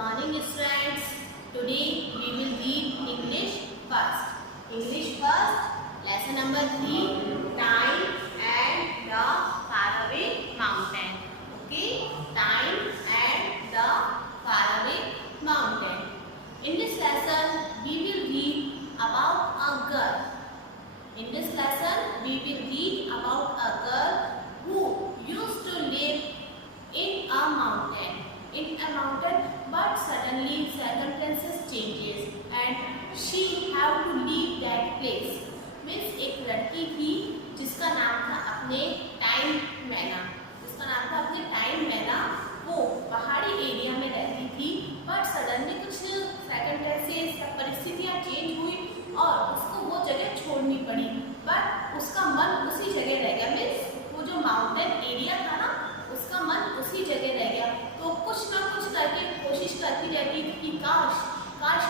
morning students. Today we will read English first. English first, lesson number 3, Time and the Faraway Mountain. Okay, Time and the Faraway Mountain. In this lesson we will read about a girl. In this lesson we will read about a girl who used to live in a mountain. But suddenly circumstances changes and she have to leave that place. Means एक लड़की थी जिसका नाम था अपने time मैना, वो पहाड़ी एरिया में रहती थी, बट सडनली कुछ सर्कमस्टेंसेस परिस्थितियाँ चेंज हुई और उसको वो जगह छोड़नी पड़ी, बट उसका मन उसी जगह रह गया। मीन्स वो जो माउंटेन एरिया था ना, उसका मन उसी जगह रह गया। तो कुछ ना कुछ करके कोशिश करती रहती थी कि काश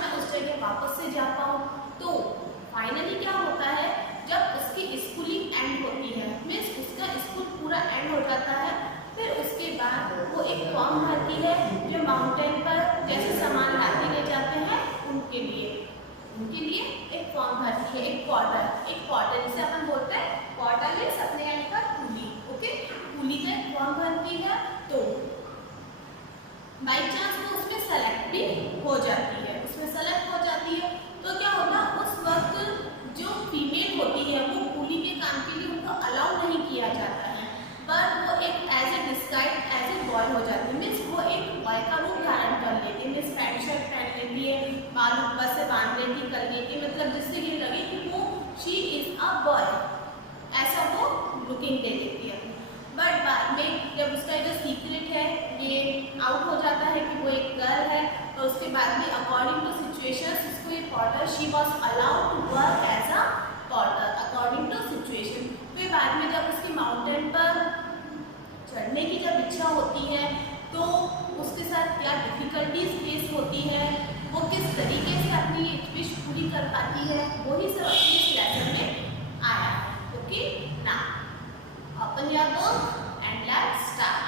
मैं उस जगह वापस से जा पाऊँ। तो फाइनली क्या होता है, जब उसकी स्कूलिंग एंड होती है, मीन्स उसका स्कूल पूरा एंड हो जाता है, फिर उसके बाद वो एक फॉर्म भरती है जो माउंटेन पर जैसे सामान लाते ले जाते हैं उनके लिए एक फॉर्म भरती है, एक क्वार्टर जिसे अपन बोलते हैं क्वार्टर मीन्स अपने यहाँ का कूली। ओके, कूली का एक फॉर्म भरती है, तो बाई चांस वो उसमें सेलेक्ट भी हो जाती है। तो क्या होता है, उस वक्त जो फीमेल होती है वो कूली के काम के लिए उनको अलाउ नहीं किया जाता है, पर वो एक एज ए बॉय हो जाती है। मीन्स वो एक बॉय का रूप धारण कर लेती है। मीन्स पैंट शर्ट पहन लेती है, बाल ऊपर से बांध लेती कर लेती है, मतलब जिससे ये लगे कि वो शी इज अ बॉय, ऐसा वो लुकिंग दे देती है। बट बाद में जब उसका जो सीक्रेट है ये आउट हो जाता है कि वो एक गर्ल है, तो उसके बाद में अकॉर्डिंग टू सिचुएशंस उसको एक potter she was allowed to work as a potter according to situation. फिर बाद में जब उसकी माउंटेन पर चढ़ने की जब इच्छा होती है तो उसके साथ क्या डिफिकल्टीज फेस होती है, वो किस तरीके से अपनी विश पूरी कर पाती है, वही सब अपने इस लेसन में आया है। Okay, now open your book and let's start.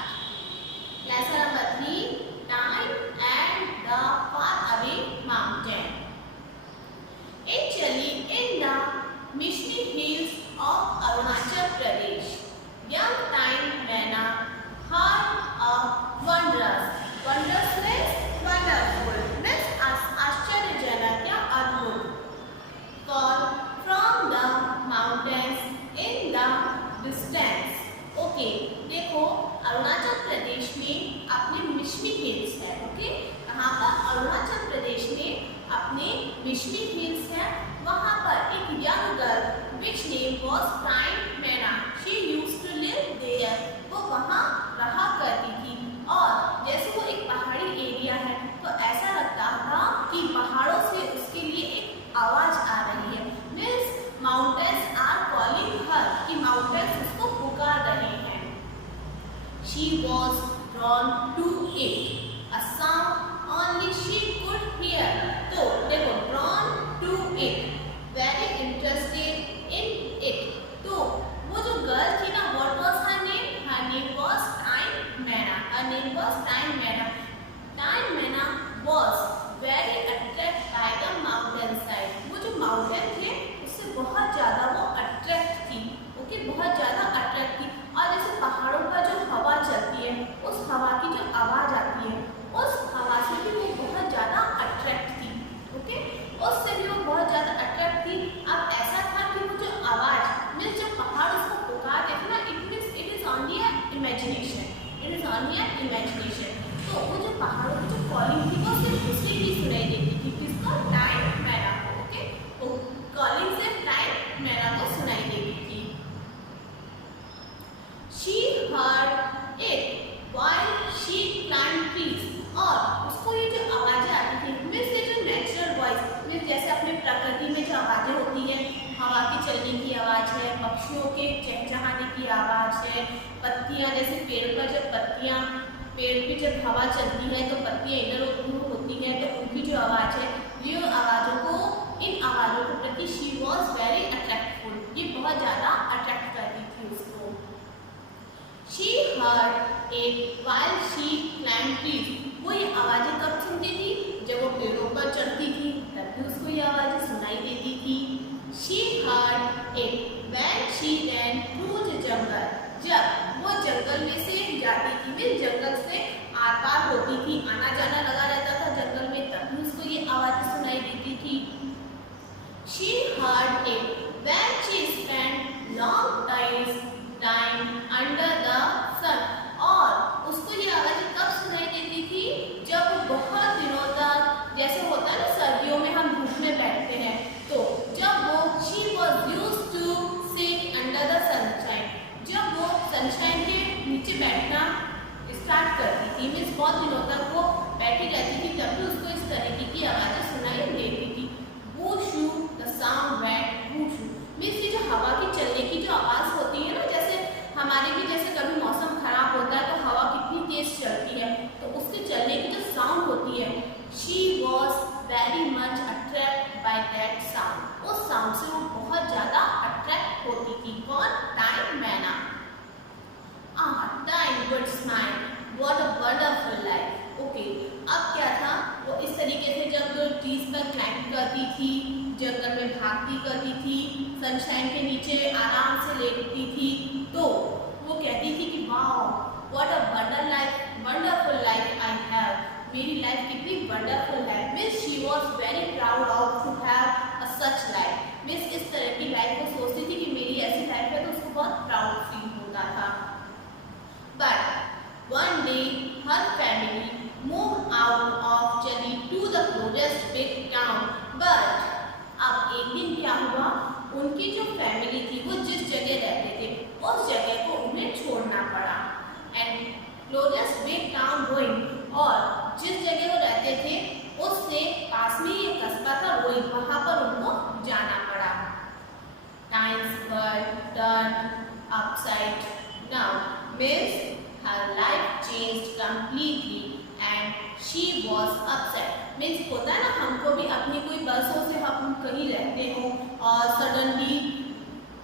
Lesson number 3, Time and the Faraway Mountain. Actually, in the misty hills of Arunachal Pradesh, young Time Maina heard a wondrous means आश्चर्यजनक या अद्भुत call from the mountains in the distance. Okay, देखो अरुणाचल प्रदेश में अपने Mishmi hills है। Okay, कहाँ पर? अरुणाचल प्रदेश में अपने मिश्मी हिल्स है, वहाँ पर एक young girl which name was time Maina, she used to live there, वो वहाँ रहा करती थी। और जैसे वो एक पहाड़ी एरिया है तो ऐसा लगता था कि पहाड़ों से उसके लिए एक आवाज आ रही है। Means mountains are calling her, कि माउंटेन्स उसको पुकार रहे हैं। She was drawn to it, a sound only she could hear. तो देखो, drawn to it, very interested in it. तो वो जो गर्ल थी ना, what was her name? Her name was Time Maina. Time Maina was very attracted by the mountain side. वो जो mountain थे उससे बहुत ज़्यादा वो अट्रैक्ट थी। ओके, बहुत ज़्यादा अट्रैक्ट थी। और जैसे पहाड़ों का जो हवा चलती है, उस हवा की जो आवाज़ आती है, उस हवा से भी वो बहुत ज़्यादा अट्रैक्ट थी। ओके, उससे भी वो बहुत ज़्यादा अट्रैक्ट थी। अब ऐसा था कि वो जो आवाज़ मीन्स जो पहाड़ उसको पुकार रहे थे ना, it is only an imagination. तो वो जो पहाड़ों की जो कॉलिंग थी वो सिर्फ उसे ही सुनाई देती थी, किसको? टाइम मैना को। ओके, तो कॉलिंग सिर्फ टाइम मैना को सुनाई देती थी। She heard it while she climbed trees, और उसको ये जो आवाज़ें आती थी, मीन्स ये जो नेचुरल वॉइस, मीन्स जैसे अपने प्रकृति में जो आवाज़ें होती हैं, हवा के चलने की आवाज़ है, पक्षियों के चहचहाने की आवाज़ है, पत्तियाँ जैसे पेड़ पर जब पत्तियाँ, पेड़ की जब हवा चलती है तो पत्तियाँ इधर उधर होती हैं, तो उनकी जो आवाज़ है, इन आवाज़ों के प्रति शी वॉज वेरी अट्रैक्टफुल, ये बहुत ज़्यादा अट्रैक्ट करती थी उसको। She heard it while she climbed trees. वो ये आवाज़ें कब सुनती मीन्स जंगल से आर पार होती थी, आना जाना लगा रहता था जंगल में, तब भी उसको ये आवाजें सुनाई देती थी। She heard it when she spent long time under the sun. और उसको ये आवाजें कब सुनाई देती थी? जब वो बहुत दिनों तक, जैसे होता है ना सर्दियों में हम धूप में बैठते हैं, तो जब वो she was used to sit under the sunshine, जब वो सनशाइन के नीचे बैठना स्टार्ट करती थी, मीन्स बहुत दिनों तक वो बैठी रहती थी, तब भी उसको इस तरीके की आवाजें सुनाई देती थी। Whoosh, the sound went whoosh, means ये जो हवा की चलने की जो आवाज होती है ना, जैसे हमारे भी जैसे कभी मौसम खराब होता है तो हवा कितनी तेज चलती है, तो उसके चलने की जो साउंड होती है, she was very much attract by that sound, उस साउंड से वो बहुत ज्यादा अट्रैक्ट होती थी। कौन? टाइम मैना। Time would smile, what a wonderful life. Okay, अब क्या था, वो इस तरीके से जब ट्रीज पर क्लाइंब करती थी, जंगल में भागती करती थी, सनशाइन के नीचे आराम से लेटती थी, तो वो कहती थी कि wow, what a wonderful life I have, मेरी लाइफ कितनी वंडरफुल है। Means she was very proud of to have a such life, means इस तरह की लाइफ वो सोचती थी कि मेरी ऐसी लाइफ है, तो उसको बहुत प्राउड फील होता था। But one day her family moved out of Chali to the closest big town. But अब एक दिन क्या हुआ, उनकी जो फैमिली थी वो जिस जगह रहते थे उस जगह को उन्हें छोड़ना पड़ा। And closest big town going, और जिस जगह वो रहते थे उससे पास में ये कस्बा था रोइंग, वहां पर उनको जाना पड़ा। Times were turn upside down, means her life changed completely and she was upset. Means होता है ना, हमको भी अपनी कोई बरसों से हम कहीं रहते हो और सडनली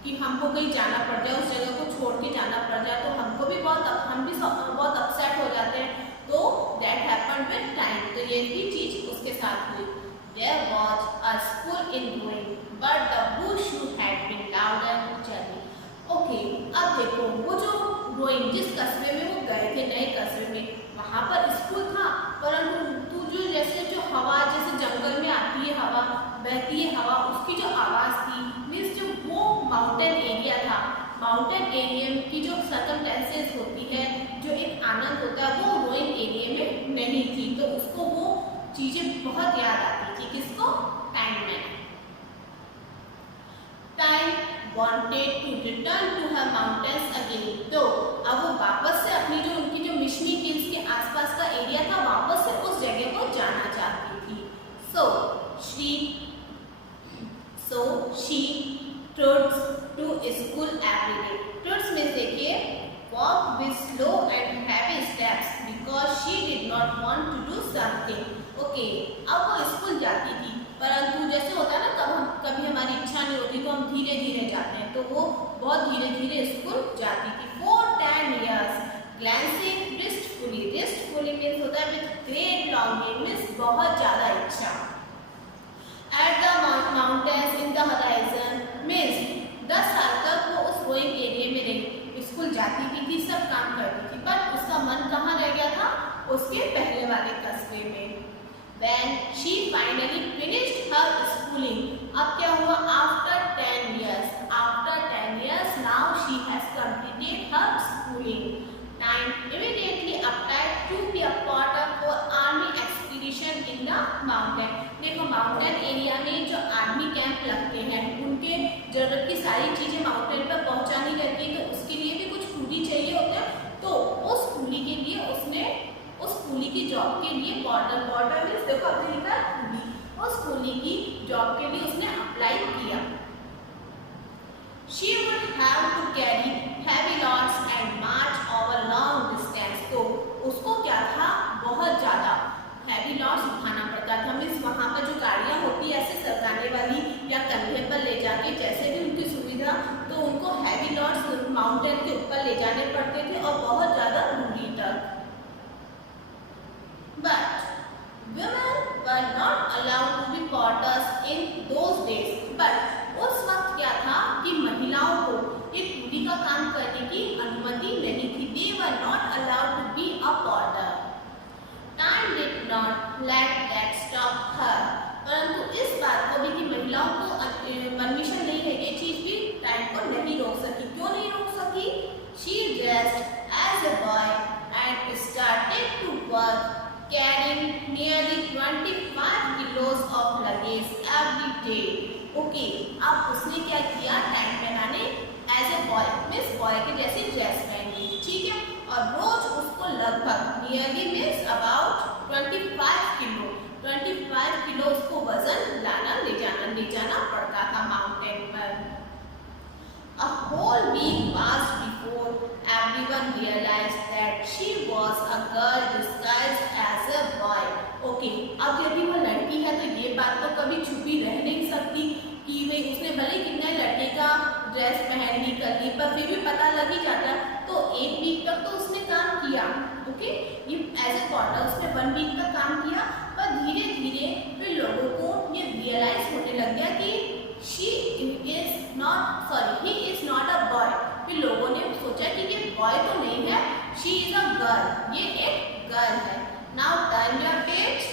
कि हमको कहीं जाना पड़ जाए, उस जगह को छोड़ के जाना पड़ जाए, तो हमको भी हम भी बहुत अपसेट हो जाते हैं। तो दैट हैपेंड विद टाइम, तो ये भी चीज उसके साथ हुई। There was a school in Roing, but the whoosh had been louder journey. Okay, अब देखो वो जो रोइंग, जिस कस्बे में वो गए थे, नए कस्बे में, वहाँ पर स्कूल था, परंतु जो जैसे जो हवा जैसे जंगल में आती है, हवा बहती है, हवा उसकी जो आवाज़ थी, मीन्स जो वो माउंटेन एरिया था, माउंटेन एरिया की जो सर्कमस्टेंसेस होती है, जो एक आनंद होता है, वो रोइंग एरिया में नहीं थी, तो उसको वो चीज़ें बहुत याद आती थी। किसको? टाइम में। Time wanted to return to her mountains again, तो अब वो वापस से अपनी जो उनकी जो मिशमी हिल्स के आसपास का एरिया था, वापस से उस जगह को जाना चाहती थी। So she trots to school every day. Trots में देखिए walk with slow and heavy steps because she did not want to do something. Okay, अब वो स्कूल जाती थी, परंतु जैसे होता है ना, कभी हमारी इच्छा नहीं होती तो हम धीरे धीरे जाते हैं, तो वो बहुत धीरे धीरे स्कूल जाती थी। For 10 years, glancing wistfully means होता है with great longing, means बहुत ज़्यादा इच्छा। At the mountains in the horizon means 10 साल तक वो उस रोइंग एरिया में रही, स्कूल जाती भी थी, सब काम करती थी, पर उसका मन कहाँ रह गया था? उसके पहले वाले कस्बे में। When she finally finished her schooling, अब क्या हुआ? After 10 years now she has completed her schooling. Time immediately applied to be a part of army expedition in the mountain. देखो माउंटेन एरिया में जो आर्मी कैंप लगते हैं, उनके जरूरत की सारी चीजें माउंटेन पर पहुंचानी रहती है, तो उसके लिए भी कुछ कूली चाहिए होते हैं, तो उस कूली के लिए उसने उस कूली की जॉब के लिए बॉर्डर में देखो आपने लिखा कूली, उस कूली की जॉब के लिए उसने अप्लाई किया। She would have to carry heavy loads and march over long distance, तो उसको क्या था? बहुत ज़्यादा हैवी लॉड्स उठाना पड़ता था। मीन्स वहाँ पर जो गाड़ियाँ होती है ऐसे सरकाने वाली या कंधे पर ले जाके, जैसे भी उनकी सुविधा, तो उनको हैवी लॉड्स माउंटेन के ऊपर ले जाने पड़ते थे और बहुत ज़्यादा दूरी तक। But women were not allowed to be potters in those days. But उस वक्त क्या था कि महिलाओं को एक कूली का काम करने की अनुमति नहीं थी। They were not allowed to be let that stop her. परंतु इस बात को भी कि महिलाओं को परमिशन नहीं है, ये चीज भी टाइम को नहीं रोक सकी। क्यों नहीं रोक सकी? She dressed as a boy and started to work, carrying nearly 25 kilos of luggage every day. Okay, अब उसने क्या किया? टाइम पहनाने as a boy means boy के जैसी ड्रेस पहनी, ठीक है, और रोज उसको लगभग नियरली मीन्स अबाउट 25 किलो उसको वजन ले जाना पड़ता था माउंटेन पर। A whole week passed before everyone realized that she was a girl disguised as a boy. Okay, अब यदि वो लड़की है तो ये बात तो कभी छुपी रह नहीं सकती कि भाई उसने भले कितना लड़के का ड्रेस पहन ली कर ली, पर फिर भी पता लग ही जाता। तो एक वीक तक तो उसने काम किया, ओके, ये एज ए क्वार्टर उसने 1 वीक तक काम किया, पर धीरे धीरे फिर लोगों को ये रियलाइज होने लग गया कि he is not a boy। फिर लोगों ने सोचा कि ये बॉय तो नहीं है, she is a girl, ये एक गर्ल है। Now turn your page।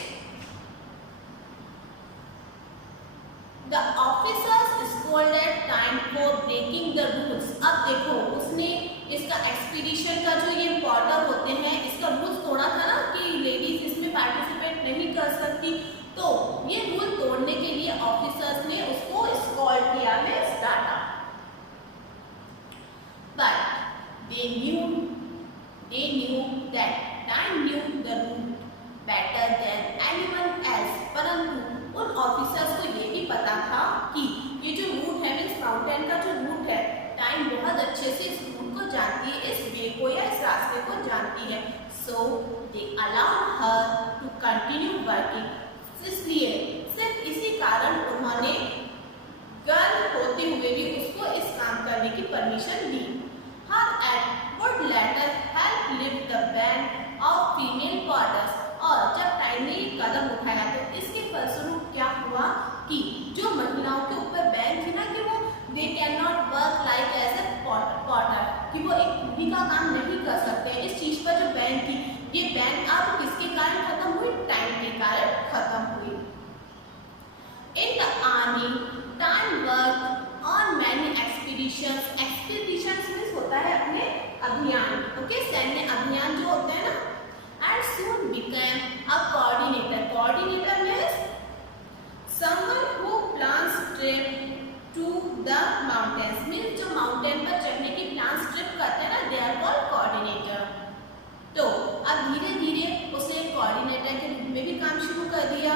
The officers scolded time for breaking the rules। अब देखो उसने इसका एक्सपीडिशन का जो ये पोर्टर होते हैं इसका रूल्स तोड़ा था ना कि लेडीज इसमें पार्टिसिपेट नहीं कर सकती, तो ये रूल तोड़ने के लिए ऑफिसर्स ने उसको स्कॉल्ड किया में डांटा। But they knew that time knew the route better than anyone else। परंतु उन ऑफिसर्स को ये भी पता था कि ये जो रूट है मीन्स माउंटेन का जो रूट है, टाइम बहुत अच्छे से इस रूट को जानती है, इस वे को या इस रास्ते को जानती है। So they allowed her to continue working। इसलिए सिर्फ इसी कारण उन्होंने गर्ल होते हुए भी उसको इस काम करने की permission the. Her act would later help lift the ban of female porters। और जब टाइम ने कदम उठाया तो इसके फलस्वरूप क्या हुआ कि जो महिलाओं के ऊपर बैन थी ना कि वो they cannot work like as a porter, कि वो एक कुली का काम नहीं कर सकते, इस चीज पर जो बैन थी, ये बैन अब किसके कारण खत्म हुई? टाइम के कारण खत्म हुई। In the army, time worked on many expeditions। Expeditions means होता है अपने अभियान, ओके, सैन्य अभियान जो होते हैं ना। And soon became a coordinator। Coordinator means someone who plans trip to the mountains। Means जो माउंटेन पर चढ़ने की प्लान ट्रिप करते हैं ना, they are called coordinator। तो अब धीरे धीरे उसने कोऑर्डिनेटर के रूप में भी काम शुरू कर दिया।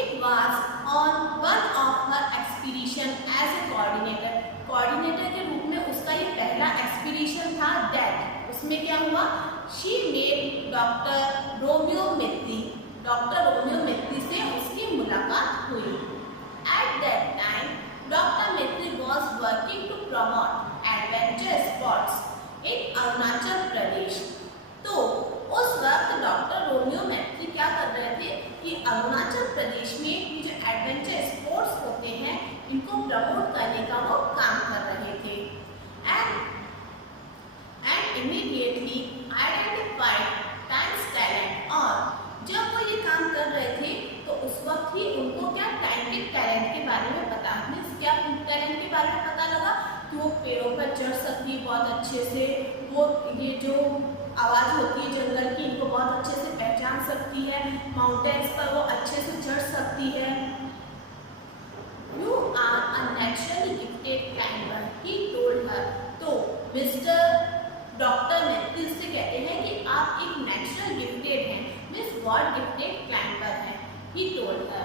It was on one of her expedition as a coordinator। Coordinator के रूप में उसका ये पहला एक्सपीडिशन था। दैट उसमें क्या हुआ? She met doctor Romeo Mitri. Doctor Romeo Mitri से उसकी मुलाकात हुई। At that time, Dr. Mitri was working to promote adventure sports in Arunachal Pradesh. तो उस वक्त डॉक्टर रोमियो मैत्री क्या कर रहे थे कि अरुणाचल प्रदेश में जो एडवेंचर स्पोर्ट्स होते हैं इनको प्रमोट करने का वो काम कर रहे थे। And immediately identified times talent. और जब वो ये काम कर रहे थे तो उस वक्त ही उनको क्या टाइम के टैलेंट के बारे में पता, मीन्स क्या टैलेंट के बारे में पता लगा कि वो पेड़ों पर चढ़ सकती है बहुत अच्छे से, वो ये जो आवाज़ होती है जंगल की इनको बहुत अच्छे से पहचान सकती है, माउंटेन्स पर वो अच्छे से चढ़ सकती है। You are a naturally gifted climber, he told her। तो मिस्टर डॉक्टर मैथ्यू से कहते हैं कि आप एक नेचुरल गिफ्टेड हैं, मीन्स गॉड गिफ्टेड क्लाइंबर हैं। He told her,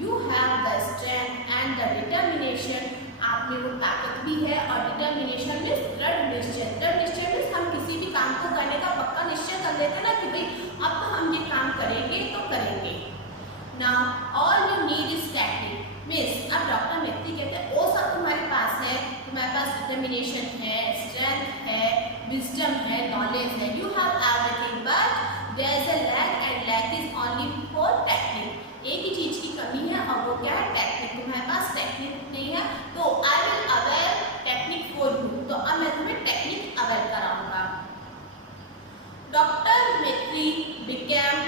you have the strength and the determination। आप में वो ताकत भी है और डिटर्मिनेशन मीन्स दृढ़ निश्चय। दृढ़ निश्चय मीन्स हम किसी भी काम को करने का पक्का निश्चय कर लेते हैं ना कि भाई अब तो हम ये काम करेंगे तो करेंगे। Now all you need is technique। Means अब डॉक्टर मैथ्यू कहते हैं वो सब तुम्हारे पास है, तुम्हारे पास डिटर्मिनेशन है, स्ट्रेंथ है, विजडम है, नॉलेज है, you have everything, but there is a lack and lack is only for technique. एक ही चीज की कमी है और वो क्या है? टेक्निक। तुम्हारे पास टेक्निक नहीं है तो I will aware technique for you. तो अब मैं तुम्हें टेक्निक अवेयर कराऊंगा। डॉक्टर मैथ्यू बिकेम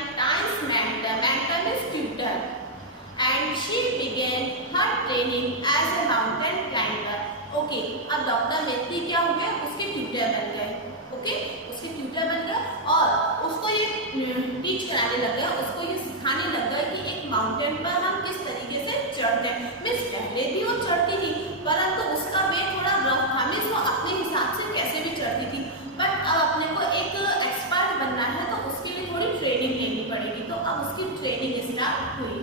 टीच कराने लग गया, उसको ये सिखाने लग गया कि एक माउंटेन पर हम किस तरीके से चढ़ते हैं। मीन्स पहले भी वो चढ़ती थी, परंतु उसका वे थोड़ा रफ था, मीन्स वो अपने हिसाब से कैसे भी चढ़ती थी। बट अब अपने को एक एक्सपर्ट बनना है तो उसके लिए थोड़ी ट्रेनिंग लेनी पड़ेगी, तो अब उसकी ट्रेनिंग स्टार्ट हुई।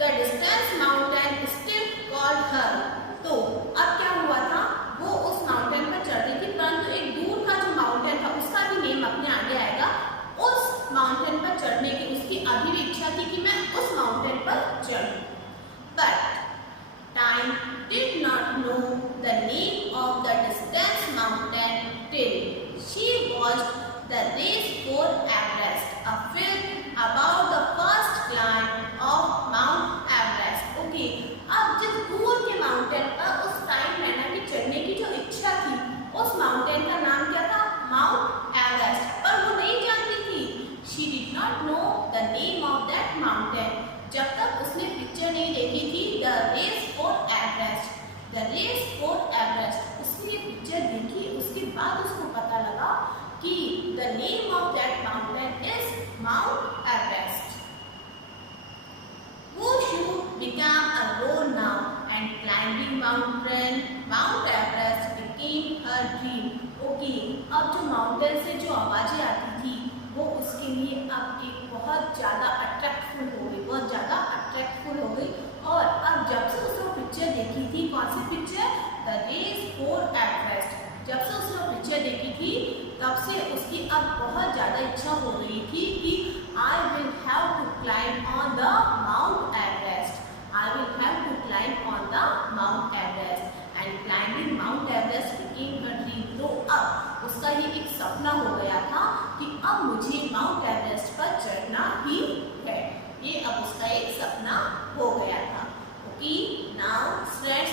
The distance mountain still called her. तो अब क्या हुआ था, वो उस माउंटेन पर चढ़ रही थी, परंतु एक दूर का जो माउंटेन था उसका भी नेम अपने आगे आएगा। उस माउंटेन पर चढ़ने की उसकी अभी भी इच्छा थी कि मैं उस माउंटेन पर चढ़ूं। But time did not know the name of the distance mountain till she watched the race for Everest, a film about the first climb of Mount Everest. Okay, अब जिस दूर के माउंटेन पर उस टाइम मैना की चढ़ने की जो इच्छा थी, उस माउंटेन का नाम क्या था, माउंट एवरेस्ट, पर वो नहीं जानती थी। She did not know the name of that mountain, जब तक उसने पिक्चर नहीं देखी थी the race for Everest, the race for Everest. उसने ये पिक्चर देखी, उसके बाद उसको पता लगा कि the name of that mountain is mount Everest. Wushu became a role now, and climbing Mount Everest became her dream. Okay, अब जो माउंटेन से जो आवाज़ें आती थी वो उसके लिए अब एक बहुत ज़्यादा अट्रैक्टफुल हो गई, बहुत ज़्यादा अट्रैक्टफुल हो गई। और अब जब से उसने पिक्चर देखी थी, कौन सी picture, the race for Everest, जब से उसने पिक्चर देखी थी तब से उसकी अब बहुत ज़्यादा इच्छा हो रही थी कि I will have to climb on the Mount Everest. I will have to climb on the Mount Everest. And climbing Mount Everest became her dream. तो अब उसका ये एक सपना हो गया था कि अब मुझे माउंट एवरेस्ट पर चढ़ना ही है। ये अब उसका एक सपना हो गया था। Okay, now students